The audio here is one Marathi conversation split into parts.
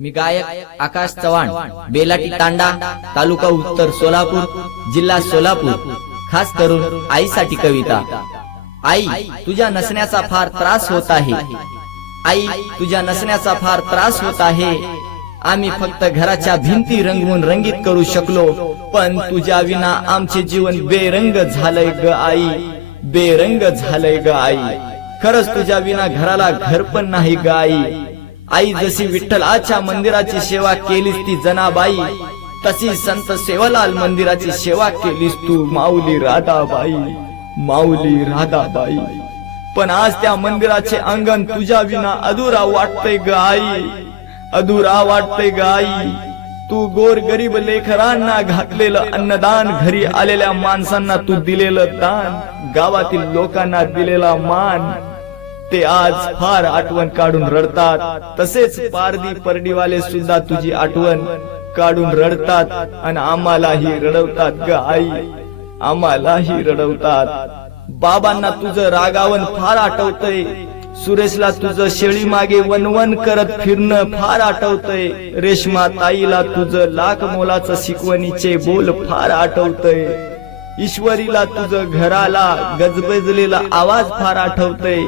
मी गायक आकाश चव्हाण बेलाटी तांडा तालुका उत्तर सोलापूर जिल्हा सोलापूर खास करून आईसाठी कविता. आई तुझ्या नसण्याचा फार त्रास होत आहे. आई तुझ्या नसण्याचा फार त्रास होत आहे. आम्ही फक्त घराच्या भिंती रंगवून रंगीत करू शकलो पण तुझ्या विना आमचे जीवन बेरंग झालंय ग आई. बेरंग झालंय ग आई. खरंच तुझ्या विना घराला घर पण नाही ग आई. आई जशी विठ्ठलाच्या मंदिराची सेवा केलीस ती जनाबाई तशी संत सेवालाल मंदिराची सेवा केलीस तू माऊली राधाबाई माऊली राधाबाई. पण आज त्या मंदिराचे अंगण तुझ्या विना अधुरा वाटतंय ग आई अधुरा वाटतंय ग आई. तू गोर गरीब लेकरांना घातलेलं अन्नदान घरी आलेल्या माणसांना तू दिलेलं दान गावातील लोकांना दिलेला मान ते आज फार आठवण काढून रडतात. तसेच पारदी परडीवाले सुद्धा तुझी आठवण काढून रडतात आणि आम्हालाही रडवतात ग आई. आम्हालाही रडवतात. बाबांना तुझं रागावन फार आठवतंय. सुरेशला तुझं शेळी मागे वनवन करत फिरणं फार आठवतय. रेशमा ताईला तुझं लाख मोलाचं शिकवणीचे बोल फार आठवतय. ईश्वरीला तुझं घराला गजबजलेला आवाज फार आठवतय.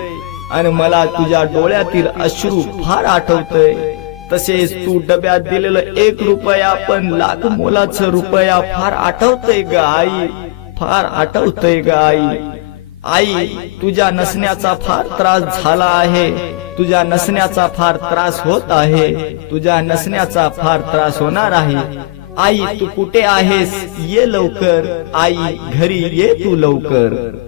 आणि मला तुझ्या डोळ्यातील अश्रू फार आठवतय. तसेच तू डब्यात दिलेलं एक रुपया पण लाख मोलाचं रुपया फार आठवतय ग आई. फार आठवतय ग आई. आई तुझ्या नसण्याचा फार त्रास झाला आहे. तुझ्या नसण्याचा फार त्रास होत आहे. तुझ्या नसण्याचा फार त्रास होणार आहे. आई तू कुठे आहेस? ये लवकर. आई घरी ये तू लवकर.